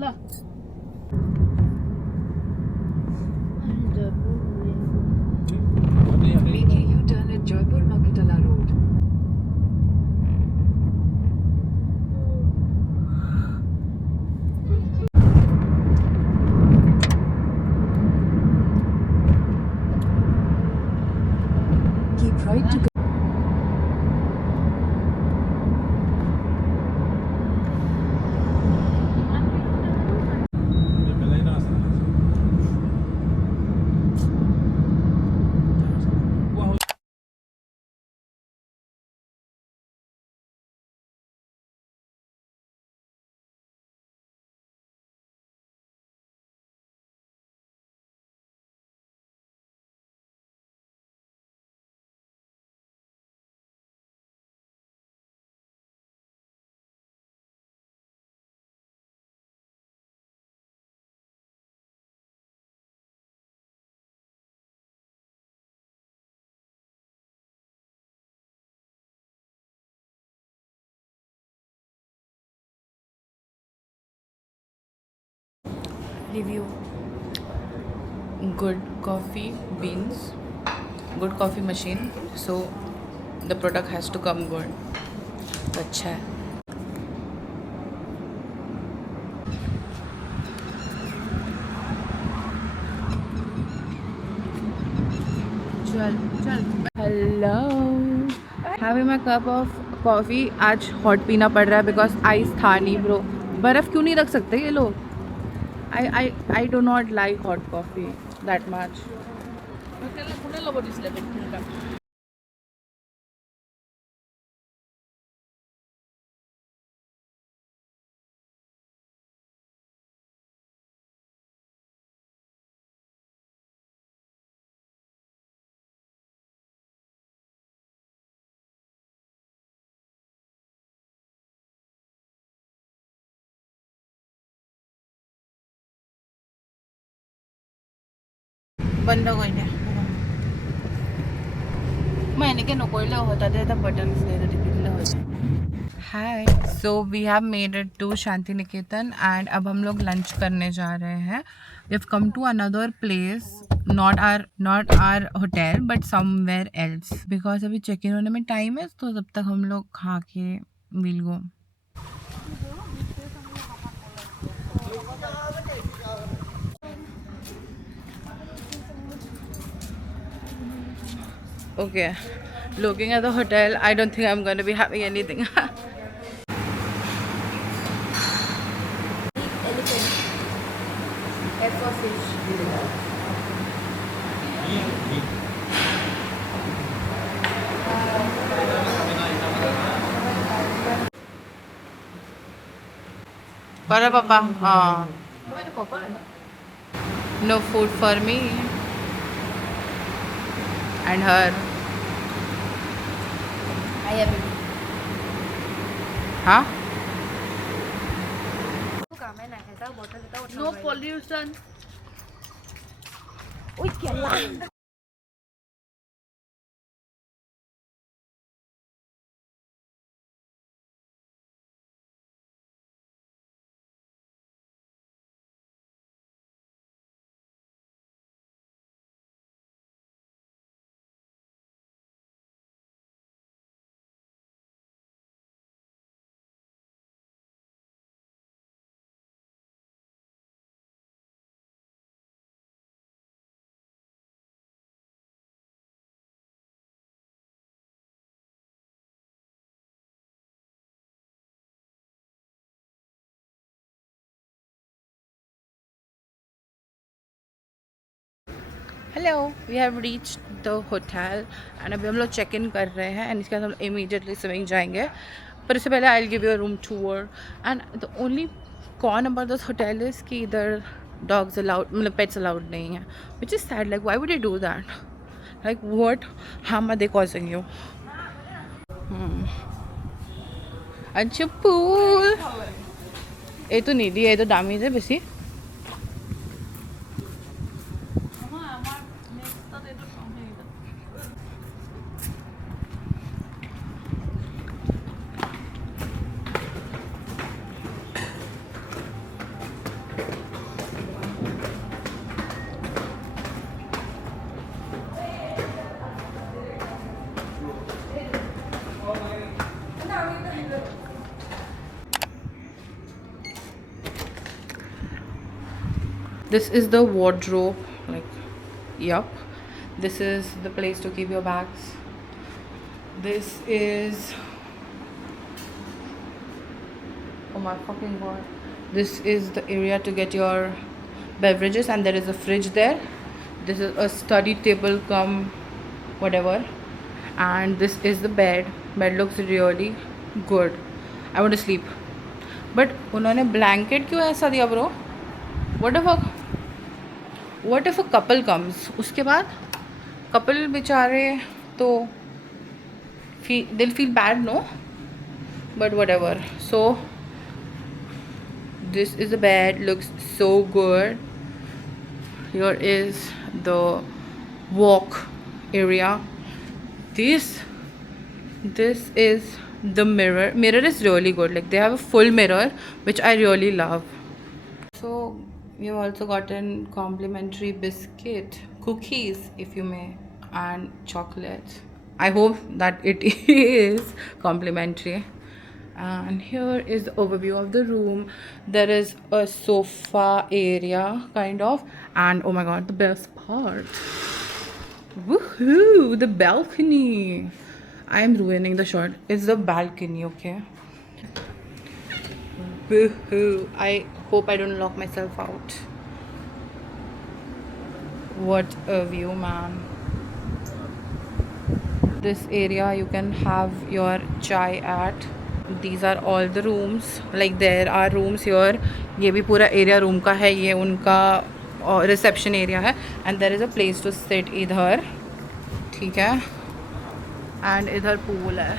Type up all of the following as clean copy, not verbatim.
La Make a U-turn at Jaipur Makutala Road. Keep right to go. review. Good coffee beans, good coffee machine, so the product has to come good. तो अच्छा है. चल चल. Hello, having my cup of coffee. आज hot पीना पड़ रहा है बिकॉज आइस था नहीं ब्रो. बर्फ़ क्यों नहीं रख सकते ये लोग? I do not like hot coffee that much. बंद কৰিলে মই এনেকৈ নকৰিলেও হয় তাতে এটা বটন আছে সেইটো টিপি দিলে হৈ যায়. Hi, so we have made it to Shantiniketan and अब हम लोग लंच करने जा रहे हैं. We have come to another place, not our hotel but somewhere else because अभी चेक इन होने में टाइम है. तो तब तक हम लोग खा के will go. Okay, looking at the hotel, I don't think I'm going to be having anything. F for fish. Para papa. No food for me and her. I have it. Huh? No pollution. Uy, kailan? Hello, we have reach the hotel and अभी हम लोग check in कर रहे हैं and इसके बाद हम immediately swimming जाएंगे. पर इससे पहले I will give you a room tour and the only con about this hotel is कि इधर डॉग्स अलाउड, मतलब पेट्स अलाउड नहीं है, which is sad. Like why would you do that? Like what harm are they causing you? अच्छा pool ये तो नहीं दिया, ये तो दामी है बेसी. This is the wardrobe, like, yup. This is the place to keep your bags. This is, oh my fucking god. This is the area to get your beverages, and there is a fridge there. This is a study table come whatever, and this is the bed. Bed looks really good. I want to sleep, but उन्होंने blanket क्यों ऐसा दिया bro? What if a couple comes? उसके बाद couple बेचारे तो they'll feel bad, no? But whatever. So this is the bed, looks so good. Here is the walk area. This is the mirror. Mirror is really good, like they have a full mirror, which I really love. So you've also gotten complimentary biscuit, cookies if you may, and chocolate. I hope that it is complimentary. And here is the overview of the room. There is a sofa area kind of, and oh my god, the best part, woohoo, the balcony. I am ruining the shot. It's the balcony, okay? Woohoo. I hope I don't lock myself out. What a view, man. This area you can have your chai at. These are all the rooms, like there are rooms here. ये भी पूरा area room का है, ये उनका reception area है, and there is a place to sit इधर, ठीक है, and इधर pool है.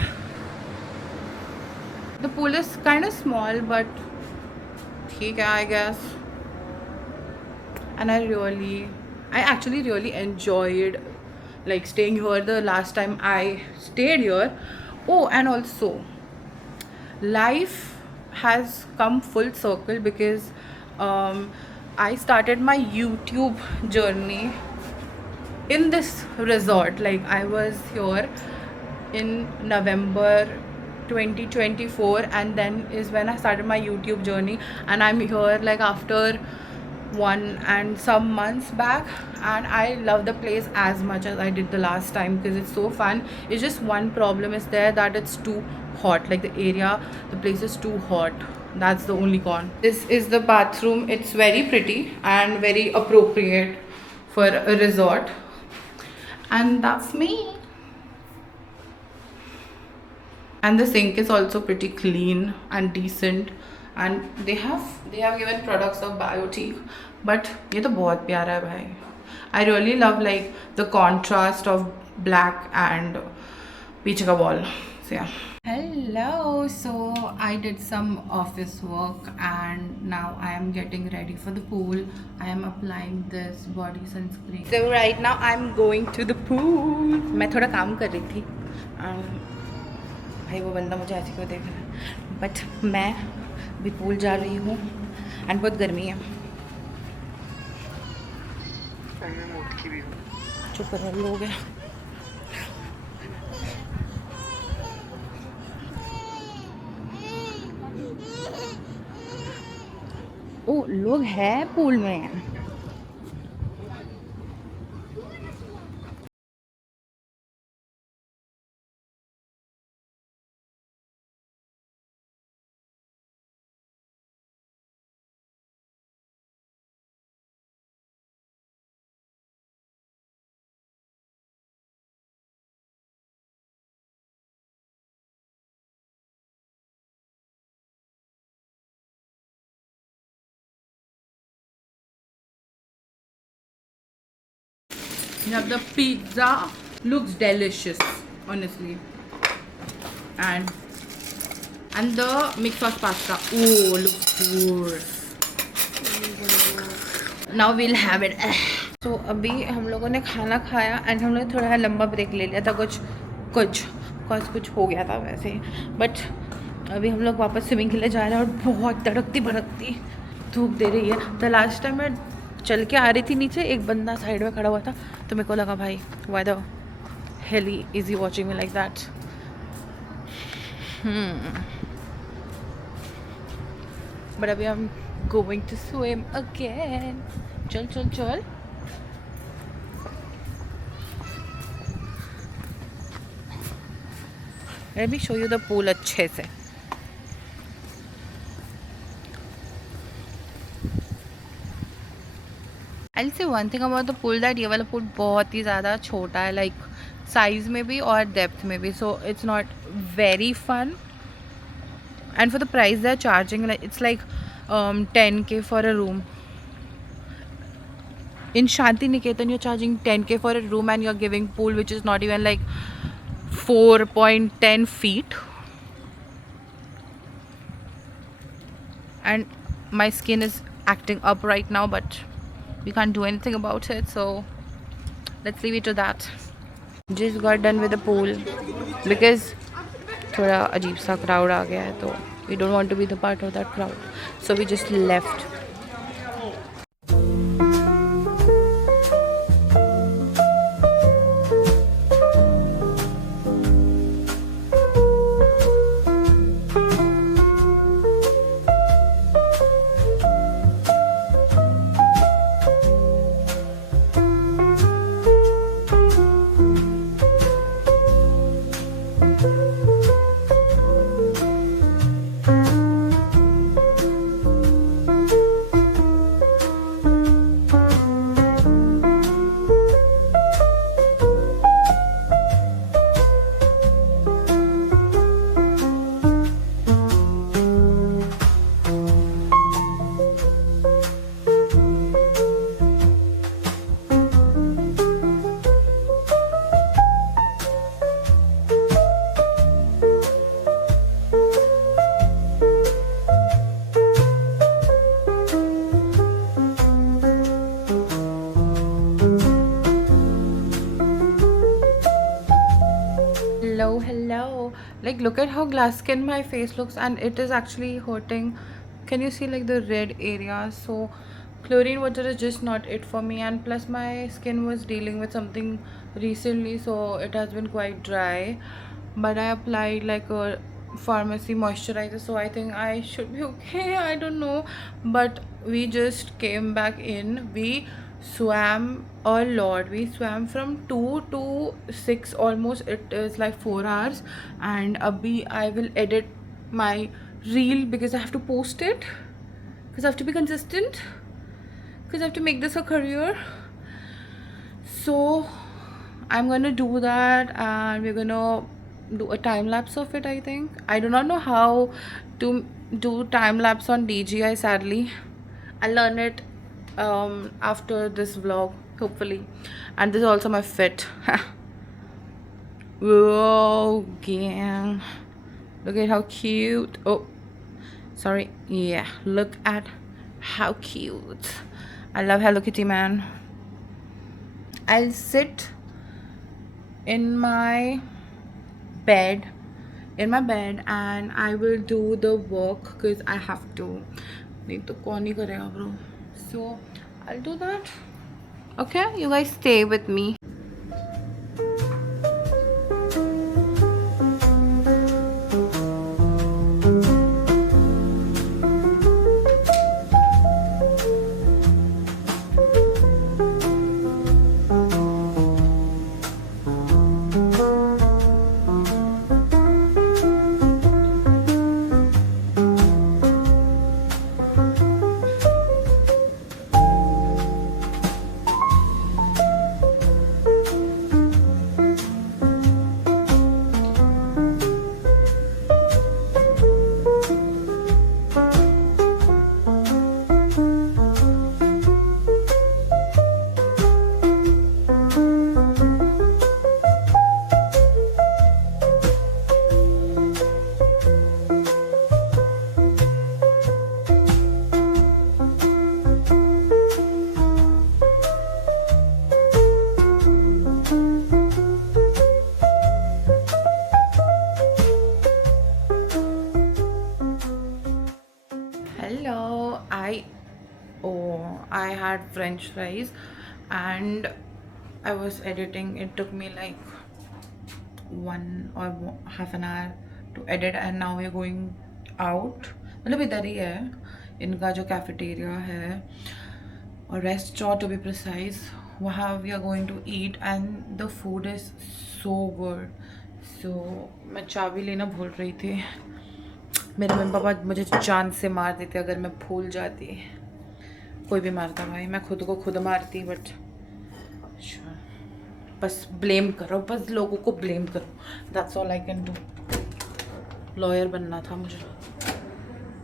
The pool is kind of small, but ठीक है, I guess. And I actually really enjoyed like staying here the last time I stayed here. Oh, and also life has come full circle because I started my YouTube journey in this resort. Like I was here in November 2024, and then is when I started my YouTube journey, and I'm here like after 1 and some months back, and I love the place as much as I did the last time because it's so fun. It's just one problem is there, that it's too hot, like the place is too hot. That's the only con. This is the bathroom. It's very pretty and very appropriate for a resort, and that's me. And the sink is also pretty clean and decent, and they have given products of Biotique, but ये तो बहुत प्यारा है भाई. I really love like the contrast of black and पीछे का wall. So yeah. Hello. So I did some office work and now I am getting ready for the pool. I am applying this body sunscreen. So right now I'm going to the pool. मैं थोड़ा काम कर रही थी. भाई वो बंदा मुझे ऐसे क्यों देख रहा है, बट मैं भी पूल जा रही हूँ एंड बहुत गर्मी है. चुप कर लोग हैं. ओ लोग हैं पूल में. Yeah, the pizza looks delicious, honestly, and the mixed sauce pasta, oh, looks good. Now we'll have it. So अभी हम लोगों ने खाना खाया एंड हम लोग थोड़ा लंबा ब्रेक ले लिया था, कुछ हो गया था वैसे, बट अभी हम लोग वापस स्विमिंग के लिए जा रहे हैं और बहुत तड़कती भड़कती धूप दे रही है. तो लास्ट टाइम मैं चल के आ रही थी नीचे, एक बंदा साइड में खड़ा हुआ था, तो मेरे को लगा भाई why the hell is he watching me like that. but अभी I'm going to swim again. चल चल चल. Let me show you the pool अच्छे से. I'll say one thing about the pool, that ये वाला pool बहुत ही ज़्यादा छोटा है, like size में भी और depth में भी, so it's not very fun. And for the price they're charging, like it's like 10k for a room. In Shanti Niketan you're charging 10k for a room and you're giving pool which is not even like 4.10 feet. And my skin is acting up right now, but we can't do anything about it, so let's leave it to that. Just got done with the pool because थोड़ा अजीब सा crowd आ गया है, तो we don't want to be the part of that crowd, so we just left. Hello, like look at how glass skin my face looks, and it is actually hurting. Can you see like the red area? So chlorine water is just not it for me, and plus my skin was dealing with something recently, so it has been quite dry. But I applied like a pharmacy moisturizer, so I think I should be okay. I don't know. But we just came back in, we swam a lot. We swam from 2 to 6 almost. It is like 4 hours, and abhi I will edit my reel because I have to post it, because I have to be consistent, because I have to make this a career. So I'm gonna do that, and we're gonna do a time lapse of it. I think I do not know how to do time lapse on DJI, sadly. I'll learn it after this vlog, hopefully. And this is also my fit. Whoa, gang, look at how cute. Oh, sorry. Yeah, look at how cute. I love Hello Kitty, man. I'll sit in my bed and I will do the work because I have to. नहीं तो कौन ही करेगा bro. So I'll do that. Okay, you guys stay with me. Hello, I had french fries and I was editing. It took me like 1 or half an hour to edit, and now we're going out. मतलब इधर ही है, इनका जो cafeteria है और restaurant to be precise, वहाँ we are going to eat and the food is so good. So मैं चाबी लेना भूल रही थी. मेरे मम्मी पापा मुझे चांद से मार देते अगर मैं भूल जाती. कोई भी मारता भाई, मैं खुद को खुद मारती. बट बस ब्लेम करो, बस लोगों को ब्लेम करो. That's all I can do. Lawyer बनना था मुझे.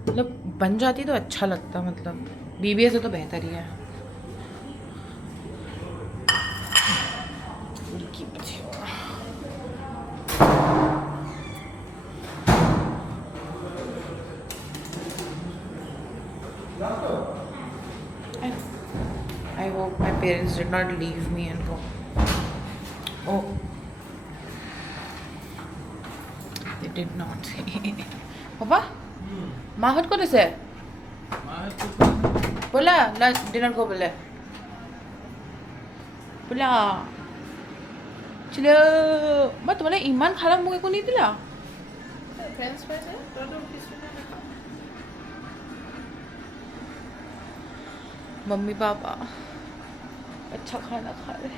मतलब बन जाती तो अच्छा लगता. मतलब बीबीए से तो बेहतर ही है. I hope my parents did not leave me and go. Oh, they did not. Papa, माहौल को कैसे? बोला लंच डिनर को बोले. बोला चलो. मग तुम्हाला इमान खाला मुगे को नहीं दिला? मम्मी पापा अच्छा खाना खा रहे.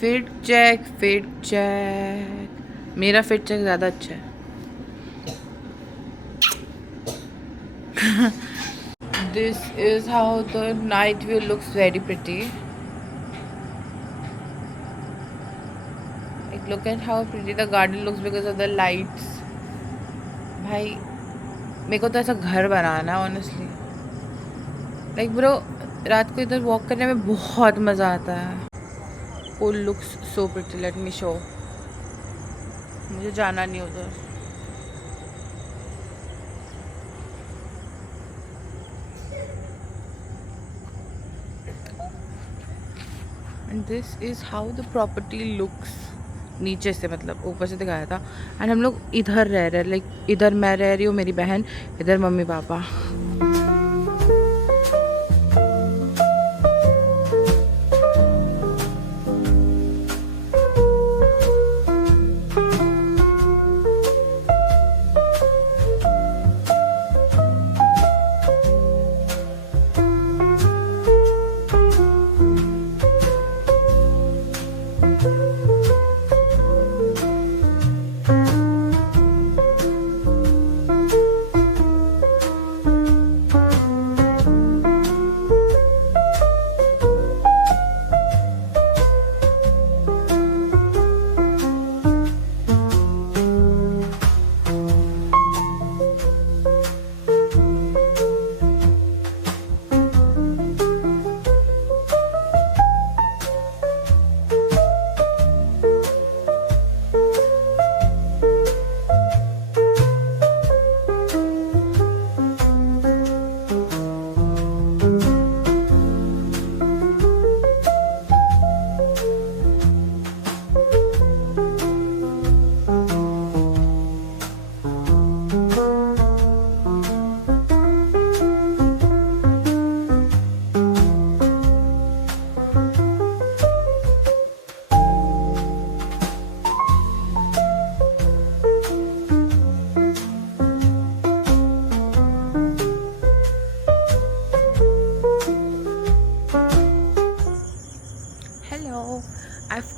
Fit check. मेरा फिट चेक ज़्यादा अच्छा है. This is how the night view looks. Very pretty. Like look at how pretty the garden looks because of the lights. भाई मेरे को तो ऐसा घर बनाना है ऑनेस्टली. लाइक ब्रो, रात को इधर वॉक करने में बहुत मज़ा आता है. Pool looks so pretty. Let me show. मुझे जाना नहीं उधर. And this is how the property looks. नीचे से, मतलब ऊपर से दिखाया था. एंड हम लोग इधर रह रहे. लाइक इधर मैं रह रही हूँ, मेरी बहन, इधर mummy papa.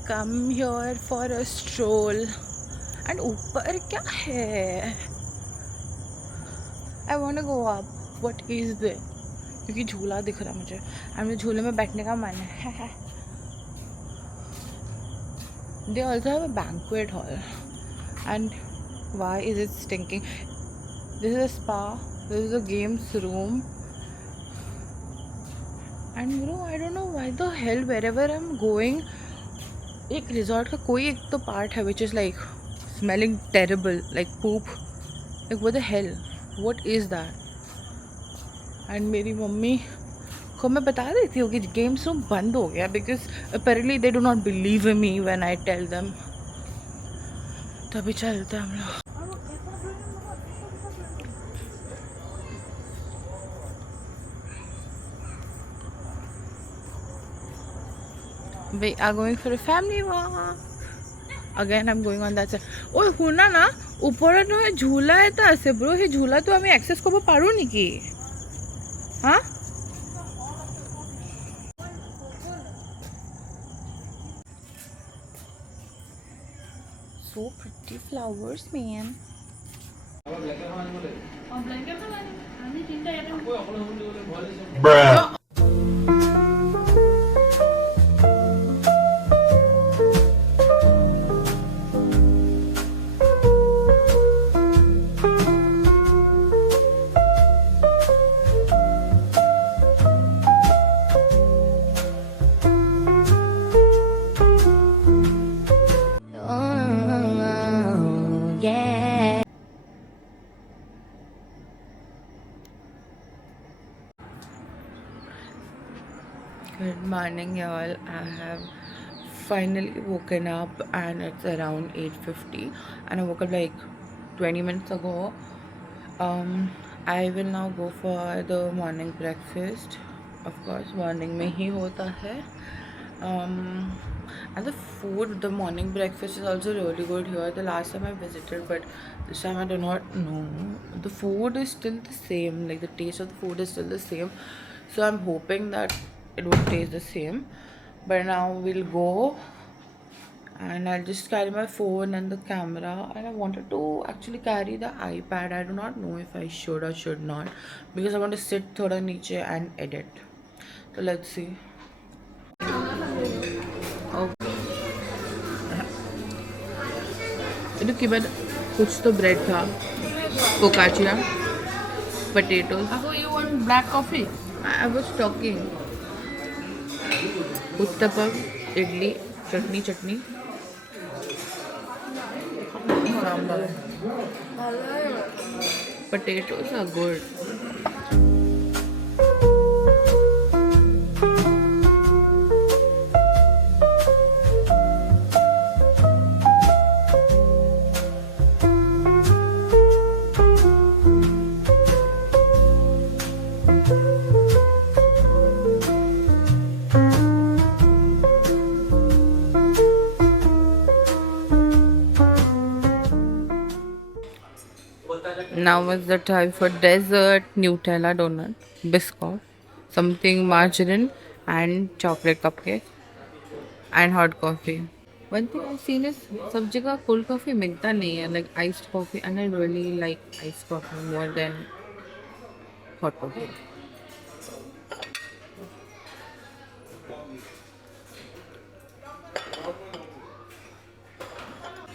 come here for a stroll. And ऊपर क्या है? I want to go up. What is this? क्योंकि झूला दिख रहा है मुझे और मुझे झूले में बैठने का मन है. They also have a banquet hall. And why is it stinking? This is a spa. This is a games room. And bro, I don't know why the hell wherever I'm going, एक resort का कोई एक तो part है which is like smelling terrible, like poop. Like what the hell? What is that? And मेरी mummy को मैं बता देती हूँ कि गेम्स रूम बंद हो गया because apparently they do not believe in me when I tell them. तभी चलते हम लोग. We are going for a family walk. Again I am going on that side ओय শুনা না ওপৰত নহয় ঝুলা এটা আছে ব্ৰো সেই ঝুলাটো আমি এক্সেস কৰিব পাৰো নেকি হা so pretty flowers man Bruh. Good morning, y'all. I have finally woken up and it's around 8:50 and I woke up like 20 minutes ago. I will now go for the morning breakfast. Of course, morning में ही होता है. And the food, the morning breakfast is also really good here. The last time I visited, but this time I do not know. The food is still the same. Like the taste of the food is still the same. So I'm hoping that it would taste the same. But now we'll go and I'll just carry my phone and the camera, and I wanted to actually carry the iPad. I do not know if I should or should not because I want to sit thoda niche and edit. So let's see. इसके बाद कुछ तो bread था फोकाचिया potatoes. I thought you want black coffee. I was talking. Uttapam idli chutney sambar potatoes are good. Now is the time for dessert. Nutella donut, biscuit, something margarine and chocolate cupcake and hot coffee. One thing I've seen is सब जगह cold coffee मिलता नहीं है, like iced coffee, and I really like iced coffee more than hot coffee.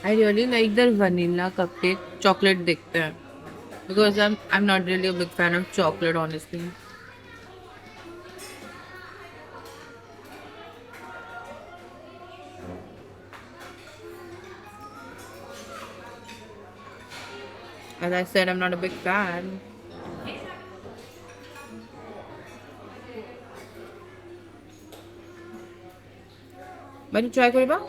I really like their vanilla cupcake. Chocolate दिखते हैं because I'm not really a big fan of chocolate, honestly. As I said, I'm not a big fan. But you try koriba?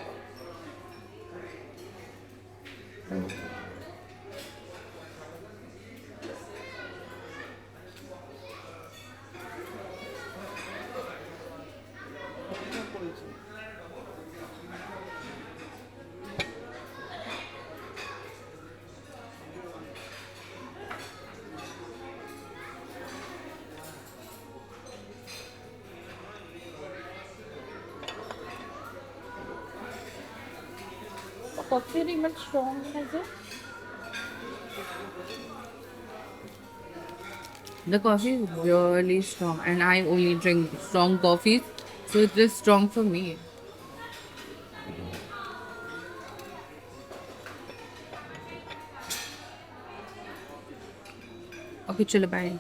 Coffee is much strong, is it? The coffee is really strong, and I only drink strong coffees, so it's just strong for me. Okay, चलो bye.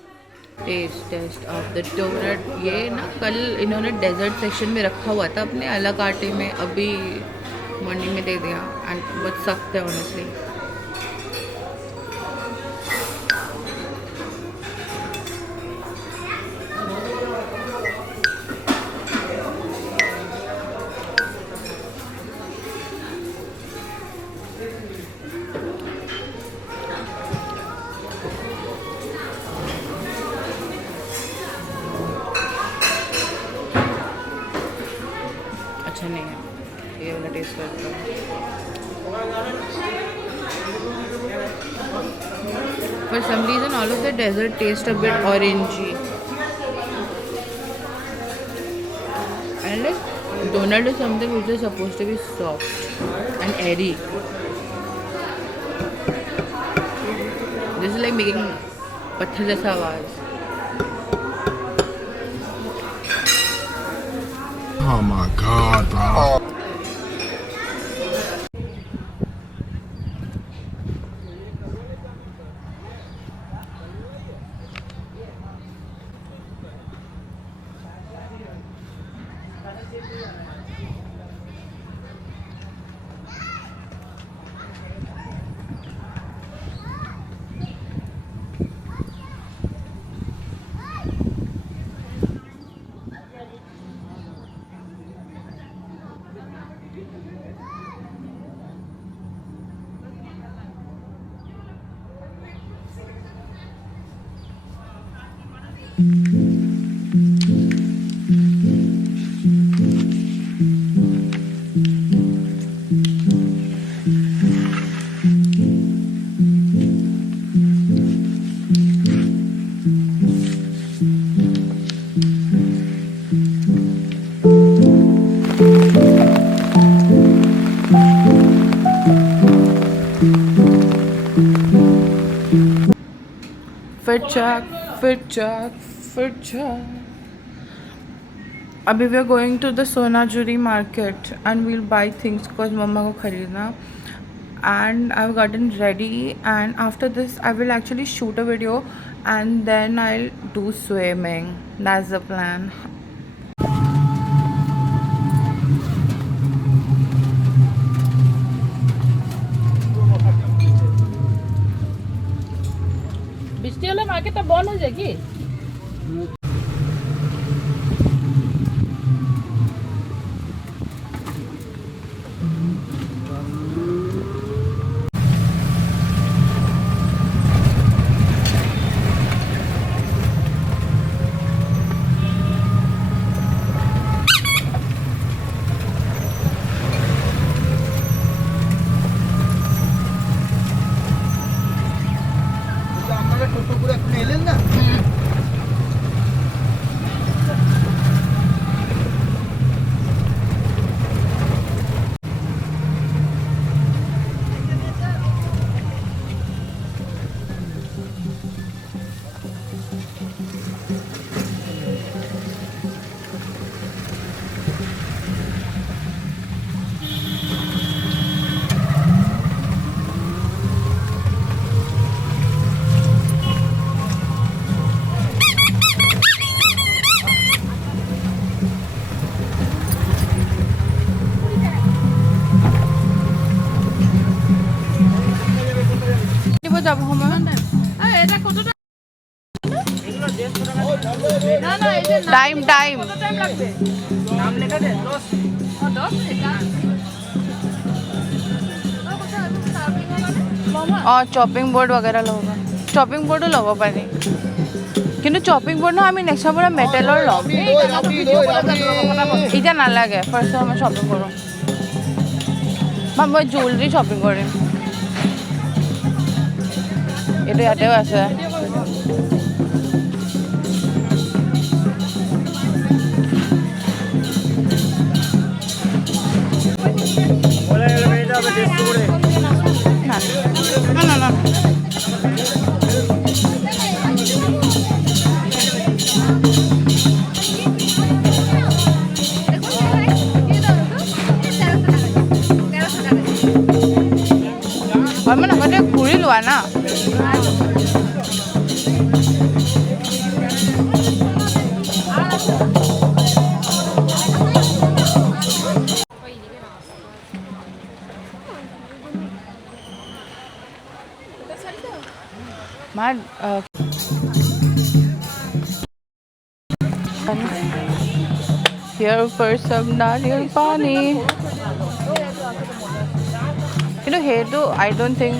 Taste of the donut. ये ना कल इन्होंने desert section में रखा हुआ था अपने अलग आटे में, अभी मॉर्निंग में दे दिया एंड बहुत सख्त है ऑनेस्टली. अच्छा नहीं है ये वाला टेस्ट करता हूँ. For some reason, all of the dessert taste a bit orangey. And like donut is something which is supposed to be soft and airy. This is like making पत्थर जैसा आवाज. Oh my god, bro. Fit check. Abhi we are going to the Sonajuri market and we'll buy things because mama ko kharidna. And I've gotten ready, and after this I will actually shoot a video and then I'll do swimming. That's the plan. বৃষ্টি হলে মার্কেটটা বন্ধ হয়ে যায় কি? যাব সময় এটা কত না না এই যে টাইম কত টাইম লাগবে? নাম লেখা দে 10 मिनट और चॉपिंग बोर्ड वगैरह लोगे चॉपिंग बोर्डो ল'ব পাৰি কিন্তু চপিং বোৰ্ড নহয় আমি নেক্সট পৰা মেটেলৰ ল'ম এতিয়া নালাগে ফাৰ্ষ্ট মই শ্বপিং কৰোঁ মই জুৱেলাৰী শ্বপিং কৰিম এইটো ইয়াতেও আছে না মানে আগতে ঘূৰি লোৱা না मार here for some नारियल पानी কিন্তু সেইটো I don't think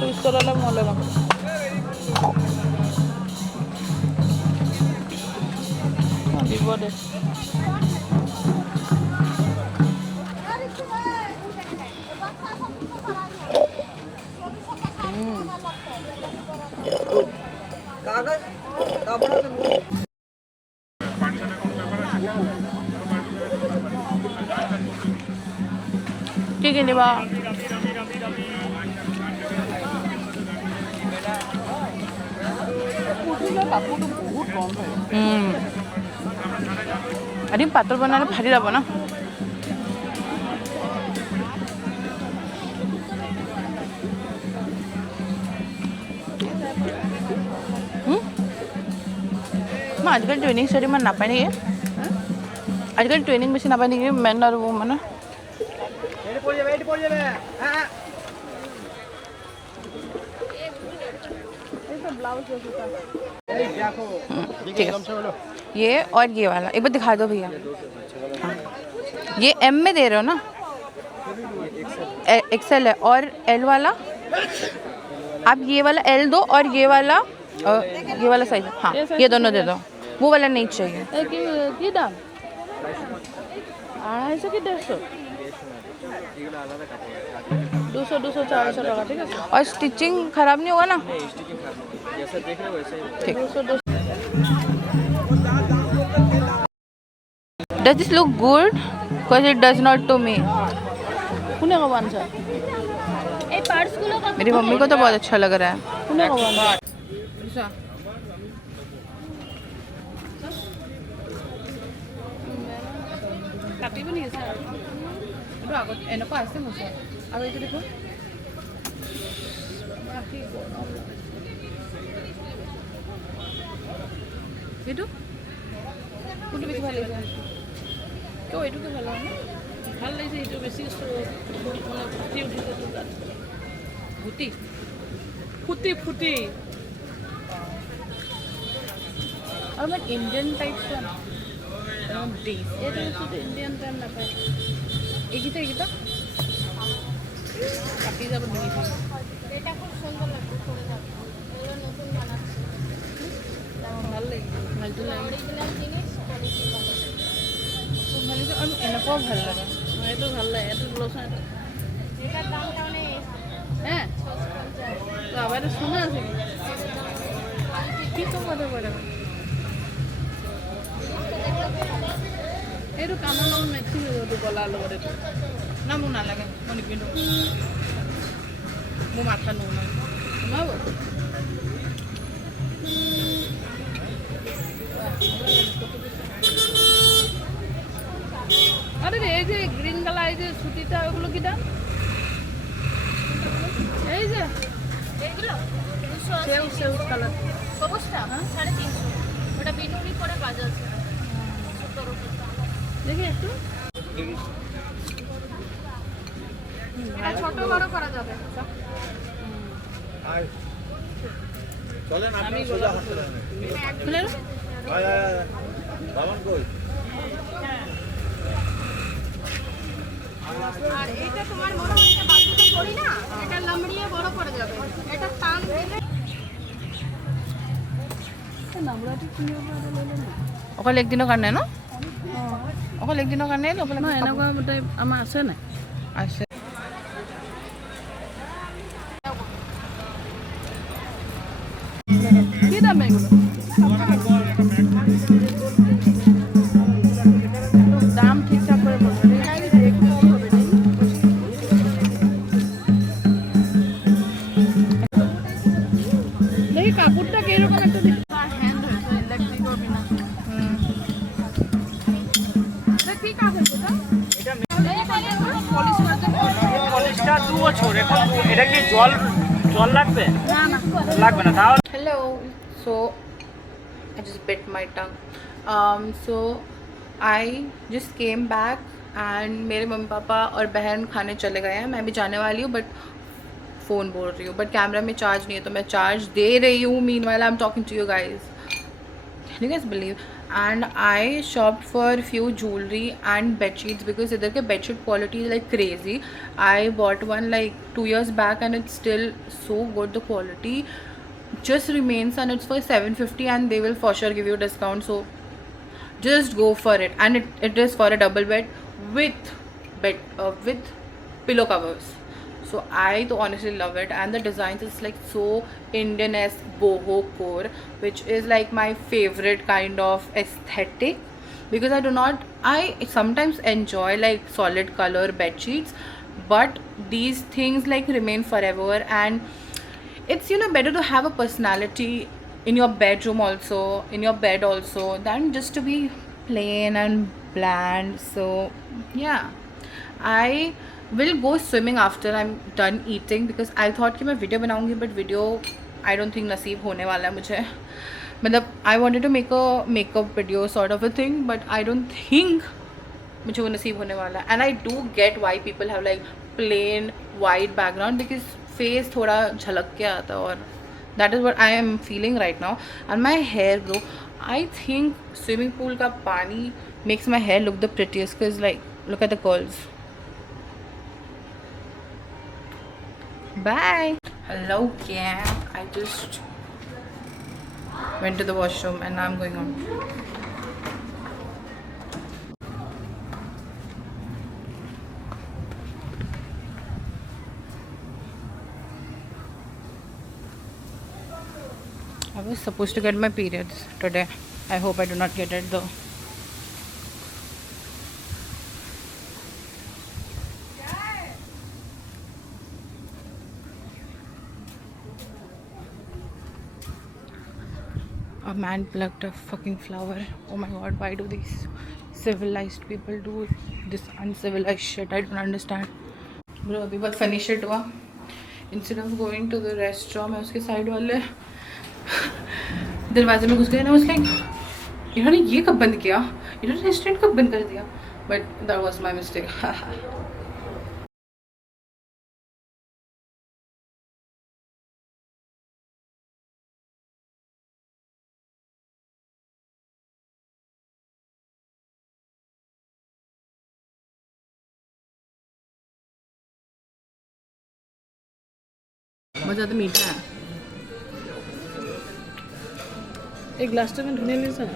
টু ষ্টললৈ মই লৈ ল'ম দিব দে কি কিনিবা এদিন পাতল বনালে ফাটি যাব ন মই আজিকালি ট্ৰেইনিং ষ্টাডি ইমান নাপায় নেকি আজিকালি ট্ৰেইনিং বেছি নাপায় নেকি মেন আৰু মানে ये और ये वाला एक बार दिखा दो भैया हाँ ये एम में दे रहे हो ना एक्सेल है और एल वाला आप ये वाला एल दो और ये वाला साइज हाँ ये दोनों दे दो वो वाला नहीं चाहिए की दाम 250 की 150 200 400 টাকা ঠিক আছে और स्टिचिंग खराब नहीं होगा ना जैसा देख रहे हो वैसे ठीक Does this look good? Because it does not to me. Pune का बन सा ए पार्ट्स गुलो का मेरी मम्मी को तो बहुत अच्छा लग रहा है पुणे का बन सा कापी बनी है सर तो आगत एनको आसे मुसे আৰু এইটো দেখো এইটো কোনটো বেছি ভাল লাগিছে কিয় এইটোকে ভাল লাগে ভাল লাগিছে এইটো বেছি মানে ফুটি উঠিছে তো গাত ফুটি আৰু মানে ইণ্ডিয়ান টাইপৰ ডিছ এইটো ইণ্ডিয়ান টাইপ নাপায় এইকেইটা কাটি যাব দিবি এটা খুব সুন্দর লাগছে পরে যাবে এগুলো নতুন বানাচ্ছে ভাল লাগে ভালটো লাগে অরিজিনাল জিনিস খুব ভালো আমি এনেকুৱাও ভাল লাগে এইটো ভাল লাগে এইটো লোচন এটার দামটা অনেক হ্যাঁ 650 তো আবার শোনা আছে কি তো কথা বলে এইটো কামৰ লগত মেচিং হৈ যাব গলাৰ লগত এইটো না মোৰ নালাগে মই নিপিন্ধো মোৰ মাথা নোমাই সোমাব আরে এই যে গ্রিন কালার এই যে সুতিটা ওগুলো কি দাম এই যে এগুলো 200 সেউ কালার সবুজটা 350 ওটা বিনুনি করে বাজার দেখি একটু ছোট বড় করা যাবে চলেন আপনি সোজা হাতে নেন বাবান কই আর এটা তোমার মনে হয় এটা বাজুটা করি না এটা লম্বড়িয়ে বড় করে যাবে এটা টান দিলে নামরাটি কি হবে না অকল একদিনৰ কাৰণে ন অকল একদিনৰ কাৰণে ল'বলৈ নহয় এনেকুৱা টাইপ আমাৰ আছে নাই আছে কি দাম এগুলো দাম ঠিকঠাক করে বলবে দেখি কাপড়টা কিরকম একটা হ্যান্ড হয়েছে ইলেকট্রিক বিনা কি কাজ হয়েছে পলিশটা 2 বছর এখন এটা কি জল লাগবে না লাগবে না তাহলে hello so I just bit my tongue so I just came back and मेरे मम्मी पापा और बहन खाने चले गए हैं मैं भी जाने वाली हूँ बट फ़ोन बोल रही हूँ बट कैमरा में चार्ज नहीं है तो मैं चार्ज दे रही हूँ meanwhile I am talking to you guys can you guys believe and I shopped for few jewelry and bed sheets because इधर के bed sheet quality is like crazy. I bought one like 2 years back and it's still so good. The quality just remains, and it's for 750 and they will for sure give you discount. So just go for it, and it is for a double bed with with pillow covers. So I तो honestly love it, and the designs is like so Indian-esque boho core, which is like my favorite kind of aesthetic, because I sometimes enjoy like solid color bed sheets, but these things like remain forever, and it's better to have a personality in your bedroom also, in your bed also, than just to be plain and bland. So yeah, I will go swimming after I'm done eating, because I thought कि मैं video बनाऊंगी, but video I don't think नसीब होने वाला है मुझे. मतलब I wanted to make a makeup video sort of a thing, but I don't think मुझे वो नसीब होने वाला. And I do get why people have like plain white background, because face थोड़ा झलक के आता है, और that is what I am feeling right now. And my hair, bro, I think swimming pool का पानी makes my hair look the prettiest, because like look at the curls. Bye. Hello gang, I just went to the washroom and now I'm going on. I was supposed to get my periods today. I hope I do not get it though. A man plucked a fucking flower. Oh my god, why do these civilized people do this uncivilized shit? I don't understand. Bro, अभी बहुत funny shit हुआ. Instead of going to the restaurant, मैं उसके side वाले दरवाजे में घुस गए. And I was like, इन्होंने ये कब बंद किया? इन्होंने रेस्टोरेंट कब बंद कर दिया? But that was my mistake. बहुत ज़्यादा मीठा है. एक ग्लास में धुने ले सा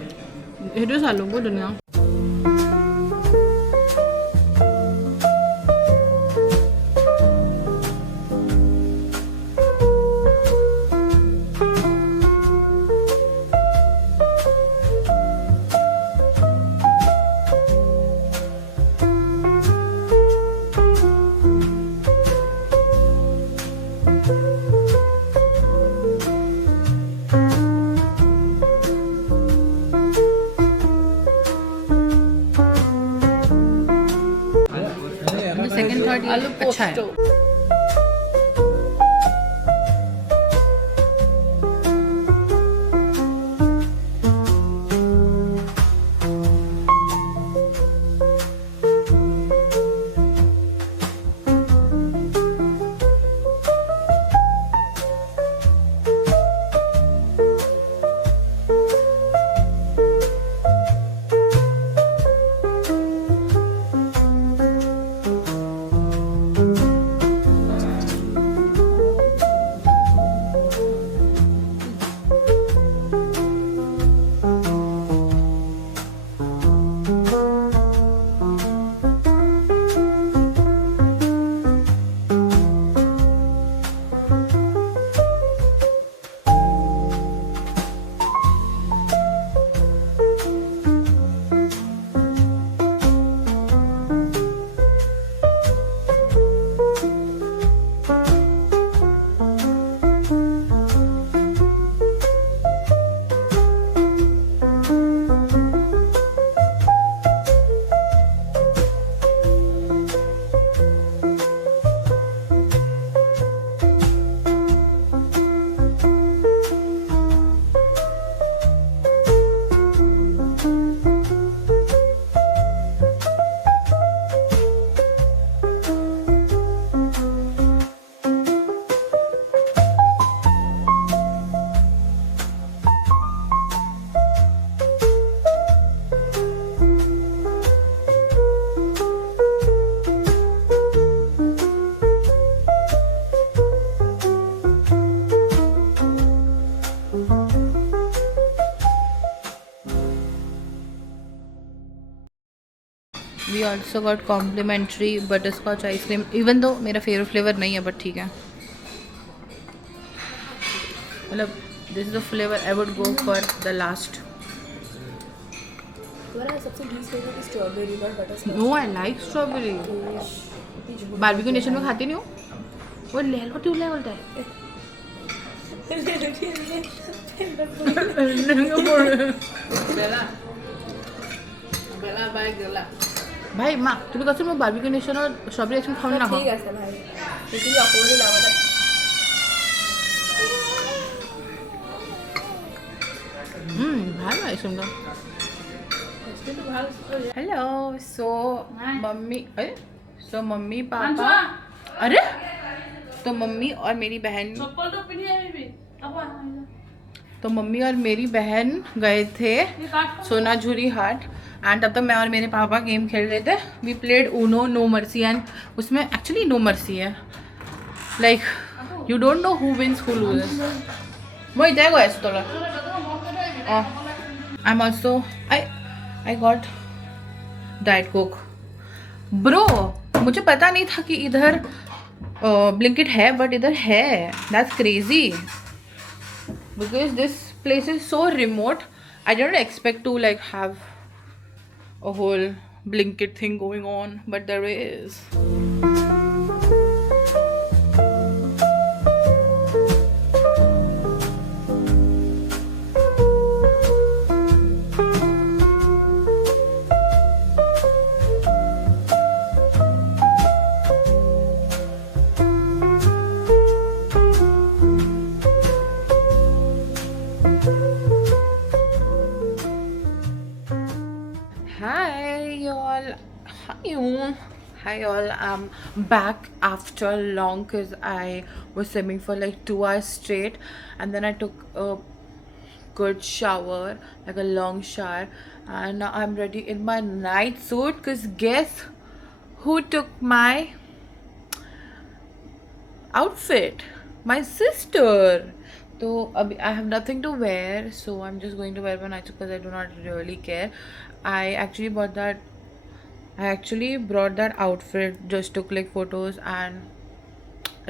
हेडो सालों को दुनिया. सेकंड थर्ड अच्छा है. We also got complimentary butterscotch ice cream, even though मेरा फेवरेट फ्लेवर नहीं है, बट ठीक है, मतलब this is the flavour I would go for the last. सबसे लीस्ट फेवरेट स्ट्रॉबेरी और butter no I like strawberry. Barbeque Nation में खाती नहीं हूँ. वो ले लो क्यों ले बोलता है. भाई माँ तुम्हें कसम मैं बारबेक्यू नेशन और स्ट्रॉबेरी आइसक्रीम खाऊंगी ना. ঠিক আছে ভাই তুই অপরে লাগাটা भाई आइसक्रीम का. Hello. So mummy mummy papa, अरे तो मम्मी और मेरी बहन, तो मम्मी और मेरी बहन गए थे सोनाझुरी हाट एंड तब तक मैं और मेरे पापा गेम खेल रहे थे. We played Uno no mercy एंड उसमें एक्चुअली नो मर्सी है. Like you don't know who wins who loses. वही जाएगा ऐसे थोड़ा. I am also I got Diet Coke. Bro मुझे पता नहीं था कि इधर ब्लिंकिट है, बट इधर है. That's crazy because this place is so remote. I didn't expect to like have a whole Blinkit thing going on, but there is. Hi all, I'm back after long because I was swimming for like 2 hours straight and then I took a good shower, like a long shower, and now I'm ready in my night suit because guess who took my outfit? My sister. So I have nothing to wear, so I'm just going to wear my night suit because I do not really care. I actually brought that outfit, just took like photos and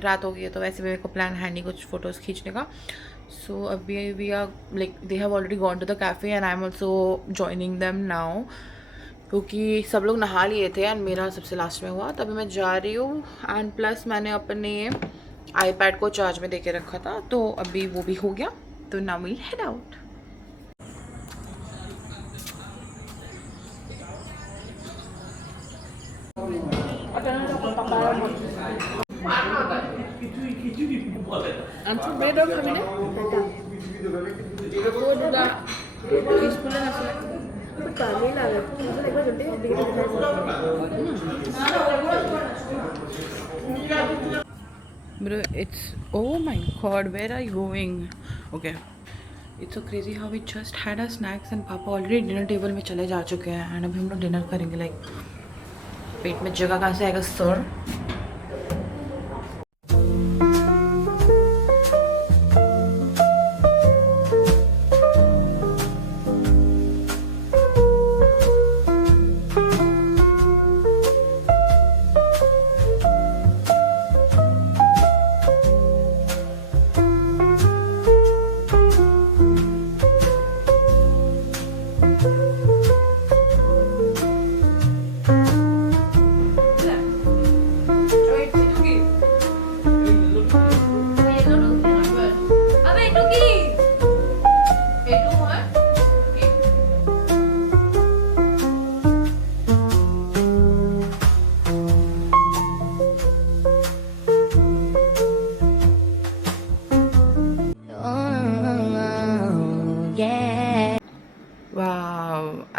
रात हो गई है तो वैसे भी मेरे को plan है नहीं कुछ फ़ोटोज़ खींचने का. सो अभी we are like they have already gone to the cafe and I am also joining them now क्योंकि सब लोग नहा लिए थे एंड मेरा सबसे लास्ट में हुआ. तभी मैं जा रही हूँ एंड प्लस मैंने अपने आईपैड को चार्ज में दे के रखा था तो अभी वो भी हो गया. तो नाउ वी हेड आउट. আনছো ব্রেড আর খাবি না ওটা পিসফুল না আসলে কালি লাগে মুঝে একবার জলদি দিকে দিখাই. Bro, it's oh my god, where are you going? Okay, it's so crazy how we just had our snacks and पापा already dinner table में चले जा चुके हैं and अभी हम लोग डिनर करेंगे. लाइक पेट में जगह कहाँ से आएगा sir.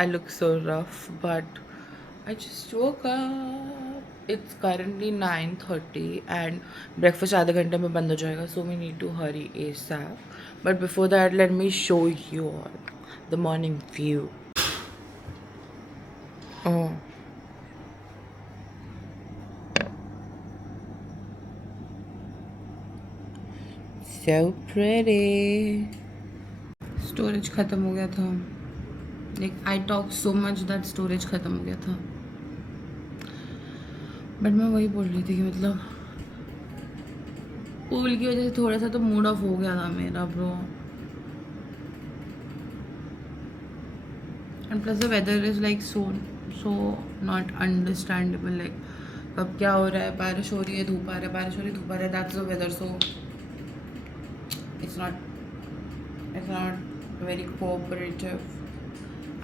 I look so rough, but I just woke up. It's currently 9:30 and breakfast आधे घंटे में बंद हो जाएगा, so we need to hurry ASAP. But before that, let me show you all the morning view. Oh. So pretty. Storage खत्म हो गया था. Like I talk so much that storage खत्म हो गया था. बट मैं वही बोल रही थी कि मतलब पूल की वजह से थोड़ा सा तो मूड ऑफ हो गया था मेरा bro. And plus the weather is like so not understandable. लाइक कब क्या हो रहा है, बारिश हो रही है, धूप आ रहा है, बारिश हो रही है, धूप आ रहा है. That's the weather. So it's not very cooperative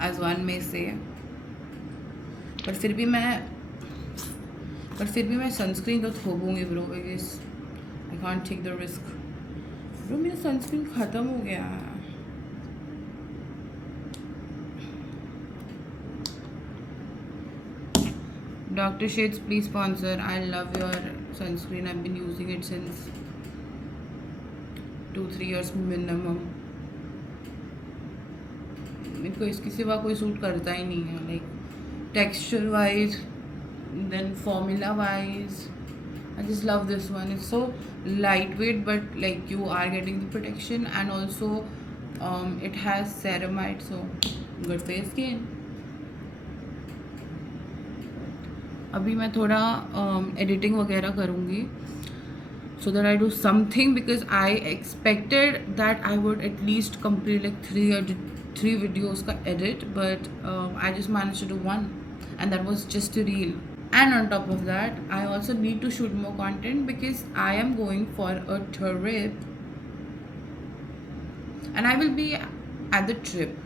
as one may say. पर फिर भी मैं सनस्क्रीन तो थोपूंगी bro, because I can't take the risk. Bro मेरा सनस्क्रीन ख़त्म हो गया है. Dr. Shades, please sponsor. I love your sunscreen. I've been using it since 2-3 years minimum. मेरे को इसके सिवा कोई सूट करता ही नहीं है. Like texture wise, then formula wise, I just love this one. It's so lightweight, but like you are getting the protection, and also it has ceramide, so good for your skin. अभी मैं थोड़ा editing वगैरह करूँगी so that I do something, because I expected that I would at least complete like 3 videos का edit, but I just managed to do 1, and that was just a reel. And on top of that, I also need to shoot more content because I am going for a trip, and I will be at the trip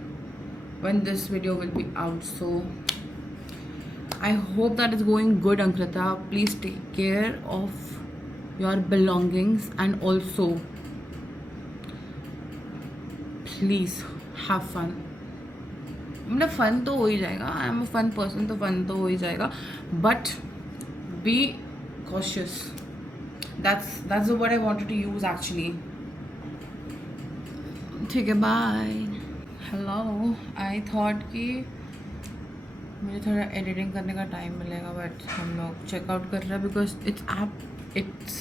when this video will be out. So I hope that it's going good, Ankrita. Please take care of your belongings, and also please have fun. मतलब फ़न तो हो ही जाएगा. I am a fun person, तो fun तो हो ही जाएगा, but be cautious. That's what I wanted to use actually. ठीक है, बाय. हेलो. आई थॉट कि मुझे थोड़ा एडिटिंग करने का टाइम मिलेगा, बट हम लोग चेकआउट कर रहे हैं because it's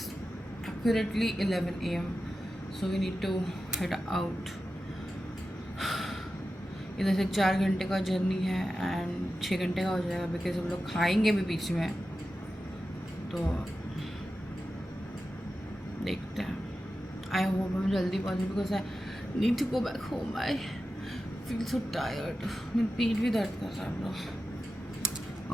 accurately 11 AM, so we need to head out. इधर से 4 घंटे का जर्नी है एंड 6 घंटे का हो जाएगा बिकॉज हम लोग खाएंगे भी बीच में, तो देखते हैं. आई होप हम जल्दी पहुँचे because I need to go back home. I feel so tired. मेरी पीठ भी दर्द कर रहा है bro.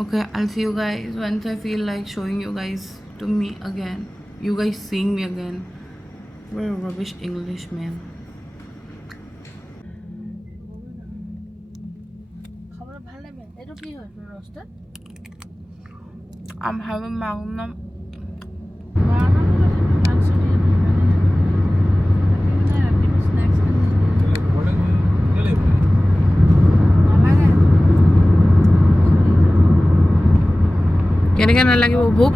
Okay, I'll see you guys once I feel like showing you guys to me again. You guys seeing me again. What a rubbish English, man. খাবার ভালো লাগবে। এটা কি হয় রোস্টার? I'm having Magnum. कहने क्या ना लगे वो भूख.